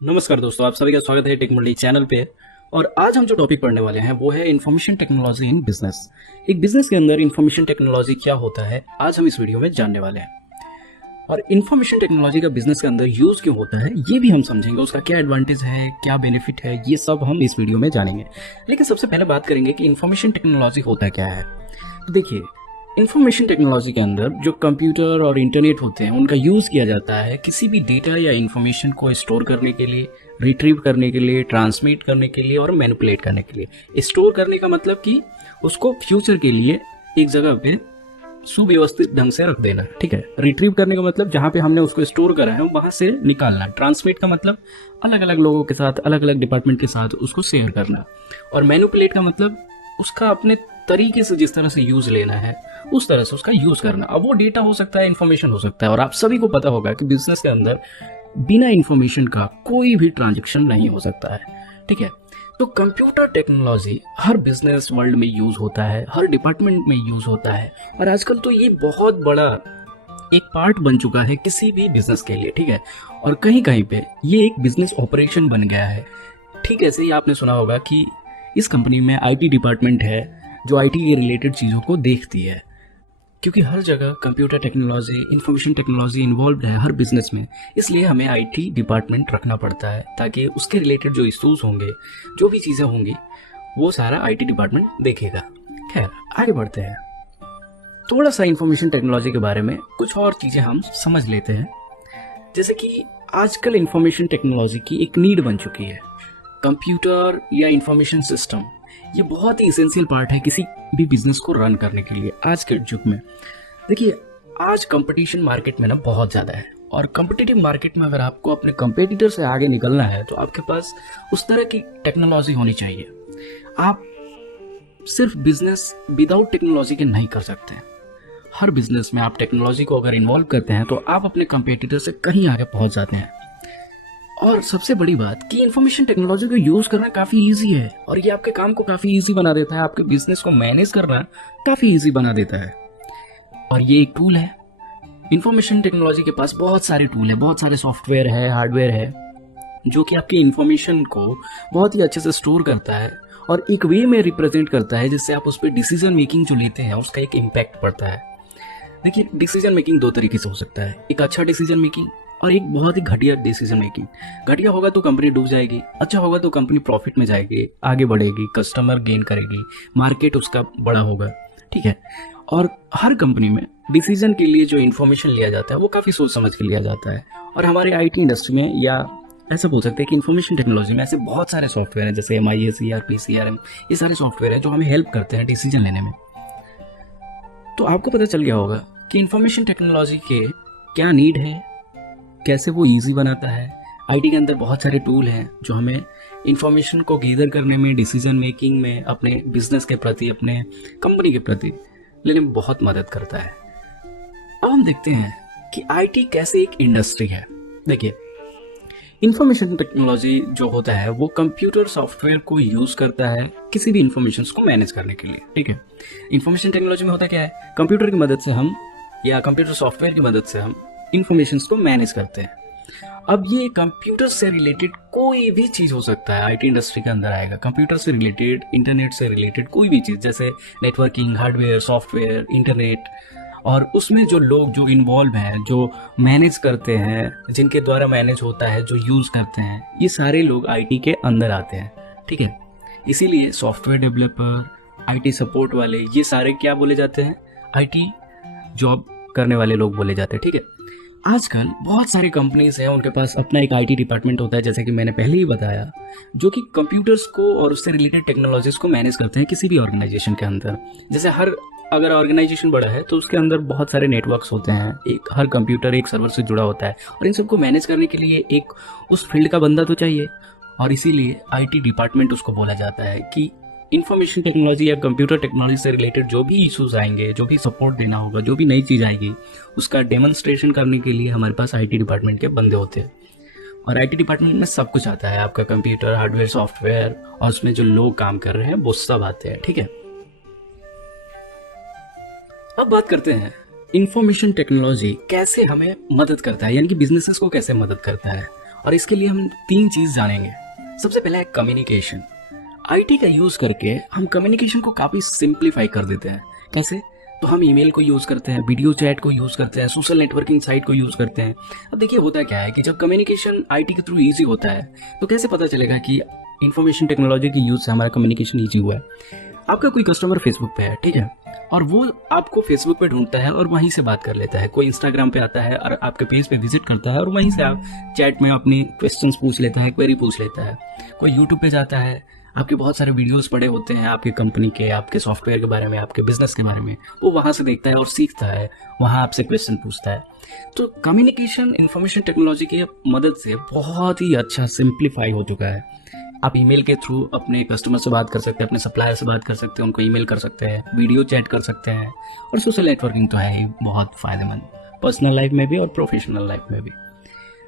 नमस्कार दोस्तों, आप सभी का स्वागत है टेक मंडी चैनल पे। और आज हम जो टॉपिक पढ़ने वाले हैं वो है इंफॉर्मेशन टेक्नोलॉजी इन बिजनेस। एक बिजनेस के अंदर इंफॉर्मेशन टेक्नोलॉजी क्या होता है, आज हम इस वीडियो में जानने वाले हैं। और इंफॉर्मेशन टेक्नोलॉजी का बिजनेस के अंदर यूज क्यों होता है ये भी हम समझेंगे, उसका क्या एडवांटेज है, क्या बेनिफिट है, ये सब हम इस वीडियो में जानेंगे। लेकिन सबसे पहले बात करेंगे कि इंफॉर्मेशन टेक्नोलॉजी होता क्या है। तो देखिए, इंफॉर्मेशन टेक्नोलॉजी के अंदर जो कंप्यूटर और इंटरनेट होते हैं उनका यूज़ किया जाता है किसी भी डेटा या इंफॉर्मेशन को स्टोर करने के लिए, रिट्रीव करने के लिए, ट्रांसमिट करने के लिए और मैनिपुलेट करने के लिए। स्टोर करने का मतलब कि उसको फ्यूचर के लिए एक जगह पे सुव्यवस्थित ढंग से रख देना, ठीक है। रिट्रीव करने का मतलब जहाँ पे हमने उसको स्टोर करा है वहां से निकालना। ट्रांसमिट का मतलब अलग अलग लोगों के साथ, अलग अलग डिपार्टमेंट के साथ उसको शेयर करना। और मैनिपुलेट का मतलब उसका अपने तरीके से जिस तरह से यूज लेना है उस तरह से उसका यूज करना। अब वो डेटा हो सकता है, इंफॉर्मेशन हो सकता है। और आप सभी को पता होगा कि बिजनेस के अंदर बिना इंफॉर्मेशन का कोई भी ट्रांजैक्शन नहीं हो सकता है, ठीक है। तो कंप्यूटर टेक्नोलॉजी हर बिजनेस वर्ल्ड में यूज होता है, हर डिपार्टमेंट में यूज होता है। और आजकल तो ये बहुत बड़ा एक पार्ट बन चुका है किसी भी बिजनेस के लिए, ठीक है। और कहीं कहीं पे ये एक बिजनेस ऑपरेशन बन गया है। ठीक ऐसे ही आपने सुना होगा कि इस कंपनी में आईटी डिपार्टमेंट है जो आईटी के रिलेटेड चीज़ों को देखती है, क्योंकि हर जगह computer technology, information technology involve है हर बिजनेस में। इसलिए हमें आईटी डिपार्टमेंट रखना पड़ता है ताकि उसके रिलेटेड जो इश्यूज होंगे, जो भी चीज़ें होंगी, वो सारा आईटी डिपार्टमेंट देखेगा। खैर, आगे बढ़ते हैं। थोड़ा सा इंफॉर्मेशन टेक्नोलॉजी के बारे में कुछ और चीज़ें हम समझ लेते हैं। जैसे कि आजकल इंफॉर्मेशन टेक्नोलॉजी की एक नीड बन चुकी है। कंप्यूटर या इंफॉर्मेशन सिस्टम ये बहुत ही इसेंशियल पार्ट है किसी भी बिजनेस को रन करने के लिए आज के युग में। देखिए, आज कंपटीशन मार्केट में ना बहुत ज़्यादा है। और कंपटीटिव मार्केट में अगर आपको अपने कंपेटिटर से आगे निकलना है तो आपके पास उस तरह की टेक्नोलॉजी होनी चाहिए। आप सिर्फ बिजनेस विदाउट टेक्नोलॉजी के नहीं कर सकते हैं। हर बिजनेस में आप टेक्नोलॉजी को अगर इन्वॉल्व करते हैं तो आप अपने कंपेटिटर से कहीं आगे पहुंच जाते हैं। और सबसे बड़ी बात कि इंफॉर्मेशन टेक्नोलॉजी को यूज करना काफी इजी है और ये आपके काम को काफी इजी बना देता है, आपके बिजनेस को मैनेज करना काफी इजी बना देता है। और ये एक टूल है। इंफॉर्मेशन टेक्नोलॉजी के पास बहुत सारे टूल है, बहुत सारे सॉफ्टवेयर है, हार्डवेयर है, जो कि आपकी इंफॉर्मेशन को बहुत ही अच्छे से स्टोर करता है और एक वे में रिप्रेजेंट करता है जिससे आप उस पर डिसीजन मेकिंग जो लेते हैं उसका एक इम्पैक्ट पड़ता है। देखिए, डिसीजन मेकिंग दो तरीके से हो सकता है, एक अच्छा डिसीजन मेकिंग और एक बहुत ही घटिया डिसीजन मेकिंग। घटिया होगा तो कंपनी डूब जाएगी, अच्छा होगा तो कंपनी प्रॉफिट में जाएगी, आगे बढ़ेगी, कस्टमर गेन करेगी, मार्केट उसका बड़ा होगा, ठीक है। और हर कंपनी में डिसीजन के लिए जो इन्फॉर्मेशन लिया जाता है वो काफ़ी सोच समझ के लिया जाता है। और हमारे आईटी इंडस्ट्री में, या ऐसा बोल सकते हैं कि इन्फॉर्मेशन टेक्नोलॉजी में ऐसे बहुत सारे सॉफ्टवेयर हैं जैसे MIS, ERP, CRM, ये सारे सॉफ्टवेयर हैं जो हमें हेल्प करते हैं डिसीजन लेने में। तो आपको पता चल गया होगा कि इंफॉर्मेशन टेक्नोलॉजी के क्या नीड है, कैसे वो इजी बनाता है। आईटी के अंदर बहुत सारे टूल हैं जो हमें इंफॉर्मेशन को गैदर करने में, डिसीजन मेकिंग में, अपने बिजनेस के प्रति, अपने कंपनी के प्रति लेने में बहुत मदद करता है। अब हम देखते हैं कि आईटी कैसे एक इंडस्ट्री है। देखिए, इंफॉर्मेशन टेक्नोलॉजी जो होता है वो कंप्यूटर सॉफ्टवेयर को यूज करता है किसी भी इंफॉर्मेशन को मैनेज करने के लिए, ठीक है। इंफॉर्मेशन टेक्नोलॉजी में होता क्या है, कंप्यूटर की मदद से हम, या कंप्यूटर सॉफ्टवेयर की मदद से हम इंफॉर्मेशन को मैनेज करते हैं। अब ये कंप्यूटर से रिलेटेड कोई भी चीज हो सकता है, आईटी इंडस्ट्री के अंदर आएगा। कंप्यूटर से रिलेटेड, इंटरनेट से रिलेटेड कोई भी चीज, जैसे नेटवर्किंग, हार्डवेयर, सॉफ्टवेयर, इंटरनेट, और उसमें जो लोग जो इन्वॉल्व हैं, जो मैनेज करते हैं, जिनके द्वारा मैनेज होता है, जो यूज करते हैं, ये सारे लोग आईटी के अंदर आते हैं, ठीक है। इसीलिए सॉफ्टवेयर डेवलपर, आईटी सपोर्ट वाले, ये सारे क्या बोले जाते हैं, आईटी जॉब करने वाले लोग बोले जाते हैं, ठीक है। आजकल बहुत सारी कंपनीज हैं, उनके पास अपना एक आईटी डिपार्टमेंट होता है, जैसे कि मैंने पहले ही बताया, जो कि कंप्यूटर्स को और उससे रिलेटेड टेक्नोलॉजीज को मैनेज करते हैं किसी भी ऑर्गेनाइजेशन के अंदर। जैसे अगर ऑर्गेनाइजेशन बड़ा है तो उसके अंदर बहुत सारे नेटवर्क्स होते हैं, एक हर कंप्यूटर एक सर्वर से जुड़ा होता है, और इन सबको मैनेज करने के लिए एक उस फील्ड का बंदा तो चाहिए। और इसीलिए आईटी डिपार्टमेंट उसको बोला जाता है कि इंफॉर्मेशन टेक्नोलॉजी या कंप्यूटर टेक्नोलॉजी से रिलेटेड जो भी इश्यूज आएंगे, जो भी सपोर्ट देना होगा, जो भी नई चीज़ आएगी, उसका डेमोन्स्ट्रेशन करने के लिए हमारे पास आईटी डिपार्टमेंट के बंदे होते हैं। और आईटी डिपार्टमेंट में सब कुछ आता है, आपका कंप्यूटर, हार्डवेयर, सॉफ्टवेयर, और उसमें जो लोग काम कर रहे हैं वो सब आते हैं, ठीक है। अब बात करते हैं इंफॉर्मेशन टेक्नोलॉजी कैसे हमें मदद करता है, यानी कि बिजनेसेस को कैसे मदद करता है। और इसके लिए हम 3 चीज़ जानेंगे। सबसे पहला है कम्युनिकेशन। आईटी का यूज़ करके हम कम्युनिकेशन को काफ़ी सिंप्लीफाई कर देते हैं। कैसे? तो हम ईमेल को यूज़ करते हैं, वीडियो चैट को यूज़ करते हैं, सोशल नेटवर्किंग साइट को यूज़ करते हैं। अब देखिए होता क्या है कि जब कम्युनिकेशन आईटी के थ्रू ईजी होता है तो कैसे पता चलेगा कि इंफॉर्मेशन टेक्नोलॉजी की यूज़ से हमारा कम्युनिकेशन ईजी हुआ है। आपका कोई कस्टमर फेसबुक पे है, ठीक है, और वो आपको फेसबुक पे ढूंढता है और वहीं से बात कर लेता है। कोई इंस्टाग्राम पे आता है और आपके पेज पे विजिट करता है और वहीं से आप चैट में अपनी क्वेश्चंस पूछ लेता है, क्वेरी पूछ लेता है। कोई यूट्यूब पे जाता है, आपके बहुत सारे वीडियोस पड़े होते हैं आपके कंपनी के, आपके सॉफ्टवेयर के बारे में, आपके बिजनेस के बारे में, वो वहाँ से देखता है और सीखता है, वहाँ आपसे क्वेश्चन पूछता है। तो कम्युनिकेशन इंफॉर्मेशन टेक्नोलॉजी की मदद से बहुत ही अच्छा सिंप्लीफाई हो चुका है। आप ईमेल के थ्रू अपने कस्टमर से बात कर सकते हैं, अपने सप्लायर से बात कर सकते हैं, उनको ईमेल कर सकते हैं, वीडियो चैट कर सकते हैं, और सोशल नेटवर्किंग तो है ही बहुत फ़ायदेमंद, पर्सनल लाइफ में भी और प्रोफेशनल लाइफ में भी।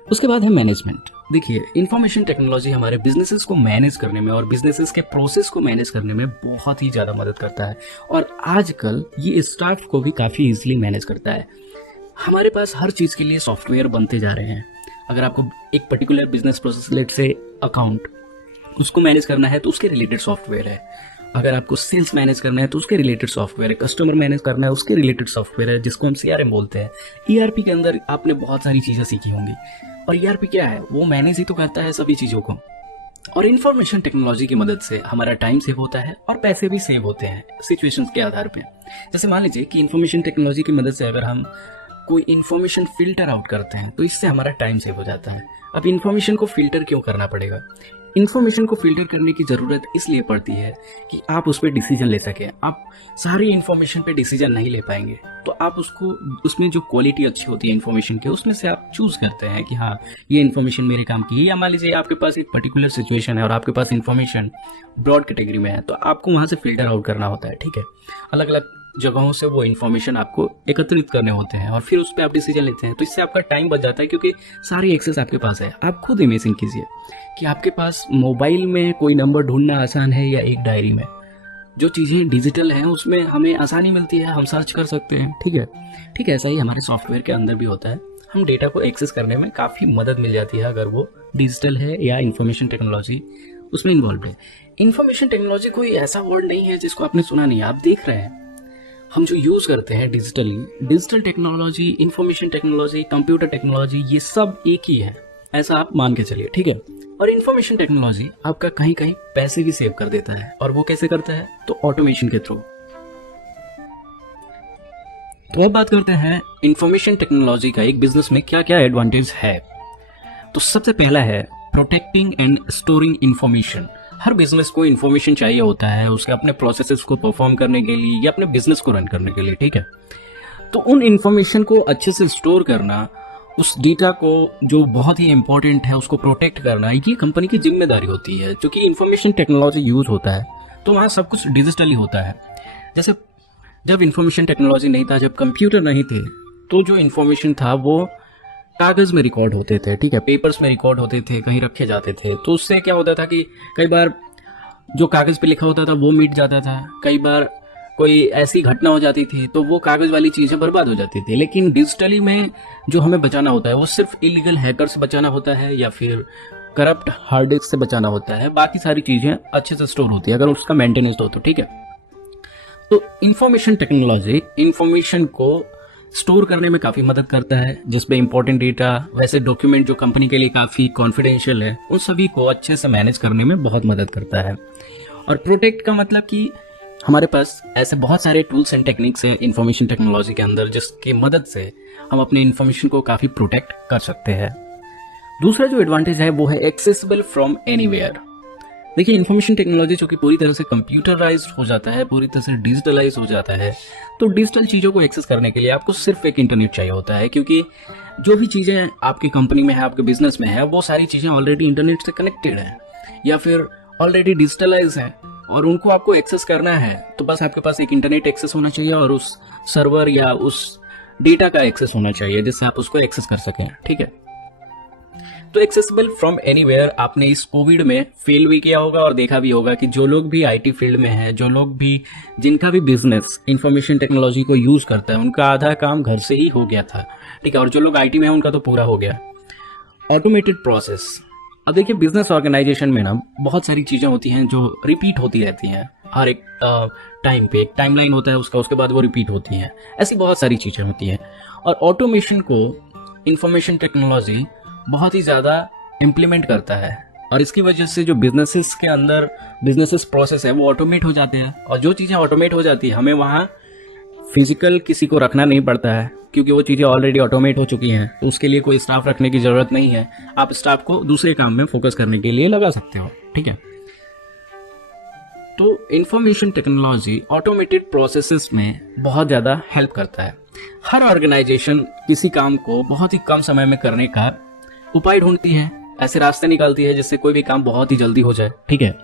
उसके बाद है मैनेजमेंट। देखिए इंफॉर्मेशन टेक्नोलॉजी हमारे बिजनेसेस को मैनेज करने में और बिजनेसेस के प्रोसेस को मैनेज करने में बहुत ही ज़्यादा मदद करता है, और आजकल ये स्टाफ को भी काफ़ी ईजिली मैनेज करता है। हमारे पास हर चीज़ के लिए सॉफ्टवेयर बनते जा रहे हैं। अगर आपको एक पर्टिकुलर बिजनेस प्रोसेस, लेट से अकाउंट, उसको मैनेज करना है तो उसके रिलेटेड सॉफ्टवेयर है। अगर आपको सेल्स मैनेज करना है तो उसके रिलेटेड सॉफ्टवेयर है। कस्टमर मैनेज करना है उसके रिलेटेड सॉफ्टवेयर है, जिसको हम CRM बोलते हैं। ERP के अंदर आपने बहुत सारी चीज़ें सीखी होंगी, और ERP क्या है, वो मैनेज ही तो करता है सभी चीज़ों को। और इन्फॉर्मेशन टेक्नोलॉजी की मदद से हमारा टाइम सेव होता है और पैसे भी सेव होते हैं सिचुएशंस के आधार पे। जैसे मान लीजिए कि इन्फॉर्मेशन टेक्नोलॉजी की मदद से अगर हम कोई इन्फॉर्मेशन फिल्टर आउट करते हैं तो इससे हमारा टाइम सेव हो जाता है। अब इन्फॉर्मेशन को फिल्टर क्यों करना पड़ेगा? इन्फॉर्मेशन को फिल्टर करने की ज़रूरत इसलिए पड़ती है कि आप उस पर डिसीजन ले सकें। आप सारी इन्फॉर्मेशन पे डिसीजन नहीं ले पाएंगे, तो आप उसको, उसमें जो क्वालिटी अच्छी होती है इन्फॉर्मेशन की, उसमें से आप चूज़ करते हैं कि हाँ ये इन्फॉर्मेशन मेरे काम की है। या मान लीजिए आपके पास एक पर्टिकुलर सिचुएशन है और आपके पास इन्फॉर्मेशन ब्रॉड कैटेगरी में है, तो आपको वहाँ से फिल्टर आउट करना होता है, ठीक है। अलग अलग जगहों से वो इन्फॉर्मेशन आपको एकत्रित करने होते हैं और फिर उस पर आप डिसीजन लेते हैं। तो इससे आपका टाइम बच जाता है, क्योंकि सारी एक्सेस आपके पास है। आप खुद इमेजिन कीजिए कि आपके पास मोबाइल में कोई नंबर ढूंढना आसान है या एक डायरी में। जो चीज़ें डिजिटल हैं उसमें हमें आसानी मिलती है, हम सर्च कर सकते हैं, ठीक है। ठीक है, ऐसा ही हमारे सॉफ्टवेयर के अंदर भी होता है। हम डेटा को एक्सेस करने में काफ़ी मदद मिल जाती है अगर वो डिजिटल है या इन्फॉर्मेशन टेक्नोलॉजी उसमें इन्वॉल्व है। इन्फॉर्मेशन टेक्नोलॉजी कोई ऐसा वर्ड नहीं है जिसको आपने सुना नहीं है। आप देख रहे हैं हम जो यूज़ करते हैं digital technology, information technology, computer technology, ये सब एक ही है, ऐसा आप मान के चलिए, ठीक है। और इंफॉर्मेशन टेक्नोलॉजी आपका कहीं कहीं पैसे भी सेव कर देता है, और वो कैसे करता है? तो ऑटोमेशन के थ्रू। तो अब बात करते हैं इंफॉर्मेशन टेक्नोलॉजी का एक बिजनेस में क्या क्या एडवांटेज है। तो सबसे पहला है protecting and storing information. Her business को इन्फॉर्मेशन चाहिए होता है उसके अपने प्रोसेसेस को परफॉर्म करने के लिए या अपने बिजनेस को रन करने के लिए, ठीक है। तो उन इन्फॉर्मेशन को अच्छे से स्टोर करना, उस डेटा को जो बहुत ही इंपॉर्टेंट है उसको प्रोटेक्ट करना, ये कंपनी की जिम्मेदारी होती है। क्योंकि इन्फॉर्मेशन टेक्नोलॉजी यूज होता है तो वहाँ सब कुछ डिजिटली होता है। जैसे जब इन्फॉर्मेशन टेक्नोलॉजी नहीं था, जब कंप्यूटर नहीं थे, तो जो इन्फॉर्मेशन था वो कागज़ में रिकॉर्ड होते थे, ठीक है, पेपर्स में रिकॉर्ड होते थे, कहीं रखे जाते थे। तो उससे क्या होता था कि कई बार जो कागज़ पे लिखा होता था वो मिट जाता था, कई बार कोई ऐसी घटना हो जाती थी तो वो कागज़ वाली चीज़ें बर्बाद हो जाती थी। लेकिन डिजिटली में जो हमें बचाना होता है वो सिर्फ इलीगल हैकर से बचाना होता है या फिर करप्ट हार्ड डिस्क से बचाना होता है। बाकी सारी चीज़ें अच्छे से स्टोर होती है अगर उसका मेंटेनेंस हो तो, ठीक है। तो इंफॉर्मेशन टेक्नोलॉजी इंफॉर्मेशन को स्टोर करने में काफ़ी मदद करता है, जिसमें इंपॉर्टेंट डेटा, वैसे डॉक्यूमेंट जो कंपनी के लिए काफ़ी कॉन्फिडेंशियल है, उन सभी को अच्छे से मैनेज करने में बहुत मदद करता है। और प्रोटेक्ट का मतलब कि हमारे पास ऐसे बहुत सारे टूल्स एंड टेक्निक्स हैं इंफॉर्मेशन टेक्नोलॉजी के अंदर जिसकी मदद से हम अपने इंफॉर्मेशन को काफ़ी प्रोटेक्ट कर सकते हैं। दूसरा जो एडवांटेज है वो है एक्सेसिबल फ्रॉम एनीवेयर। देखिए इंफॉर्मेशन टेक्नोलॉजी जो कि पूरी तरह से कंप्यूटराइज्ड हो जाता है, पूरी तरह से डिजिटलाइज हो जाता है, तो डिजिटल चीज़ों को एक्सेस करने के लिए आपको सिर्फ एक इंटरनेट चाहिए होता है। क्योंकि जो भी चीज़ें आपकी कंपनी में है, आपके बिजनेस में है, वो सारी चीज़ें ऑलरेडी इंटरनेट से कनेक्टेड हैं या फिर ऑलरेडी डिजिटलाइज हैं और उनको आपको एक्सेस करना है तो बस आपके पास एक इंटरनेट एक्सेस होना चाहिए और उस सर्वर या उस डेटा का एक्सेस होना चाहिए जिससे आप उसको एक्सेस कर सकें, ठीक है। तो एक्सेसिबल फ्रॉम एनीवेयर आपने इस कोविड में फील भी किया होगा और देखा भी होगा कि जो लोग भी आईटी फील्ड में हैं, जो लोग भी जिनका भी बिजनेस इंफॉर्मेशन टेक्नोलॉजी को यूज करता है, उनका आधा काम घर से ही हो गया था, ठीक है। और जो लोग आईटी में हैं उनका तो पूरा हो गया। Automated process. अब देखिए बिजनेस ऑर्गेनाइजेशन में ना बहुत सारी चीज़ें होती हैं जो रिपीट होती रहती हैं हर एक टाइम पे। एक टाइमलाइन होता है उसका, उसके बाद वो रिपीट होती हैं। ऐसी बहुत सारी चीज़ें होती हैं और ऑटोमेशन को इंफॉर्मेशन टेक्नोलॉजी बहुत ही ज़्यादा इम्प्लीमेंट करता है और इसकी वजह से जो बिजनेसेस के अंदर बिजनेसेस प्रोसेस है वो ऑटोमेट हो जाते हैं। और जो चीज़ें ऑटोमेट हो जाती है हमें वहाँ फिजिकल किसी को रखना नहीं पड़ता है, क्योंकि वो चीज़ें ऑलरेडी ऑटोमेट हो चुकी हैं। तो उसके लिए कोई स्टाफ रखने की ज़रूरत नहीं है। आप स्टाफ को दूसरे काम में फोकस करने के लिए लगा सकते हो। ठीक है, तो इंफॉर्मेशन टेक्नोलॉजी ऑटोमेटेड प्रोसेसेस में बहुत ज़्यादा हेल्प करता है। हर ऑर्गेनाइजेशन किसी काम को बहुत ही कम समय में करने का उपाय ढूंढती है, ऐसे रास्ते निकालती है जिससे कोई भी काम बहुत ही जल्दी हो जाए। ठीक है,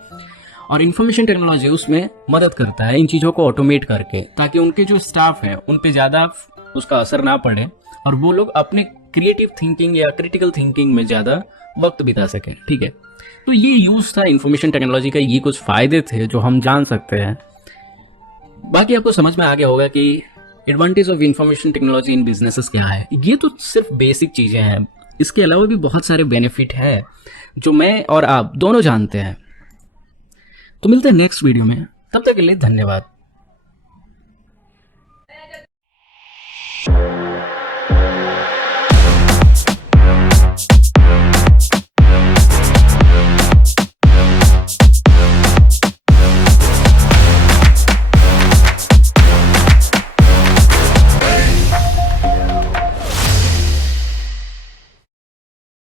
और इंफॉर्मेशन टेक्नोलॉजी उसमें मदद करता है इन चीज़ों को ऑटोमेट करके, ताकि उनके जो स्टाफ है उन पे ज़्यादा उसका असर ना पड़े और वो लोग अपने क्रिएटिव थिंकिंग या क्रिटिकल थिंकिंग में ज़्यादा वक्त बिता सकें। ठीक है, तो ये यूज़ था इंफॉर्मेशन टेक्नोलॉजी का, ये कुछ फ़ायदे थे जो हम जान सकते हैं। बाकी आपको समझ में आ गया होगा कि advantage of information technology in businesses क्या है। ये तो सिर्फ बेसिक चीज़ें हैं, इसके अलावा भी बहुत सारे बेनिफिट हैं जो मैं और आप दोनों जानते हैं। तो मिलते हैं नेक्स्ट वीडियो में, तब तक के लिए धन्यवाद।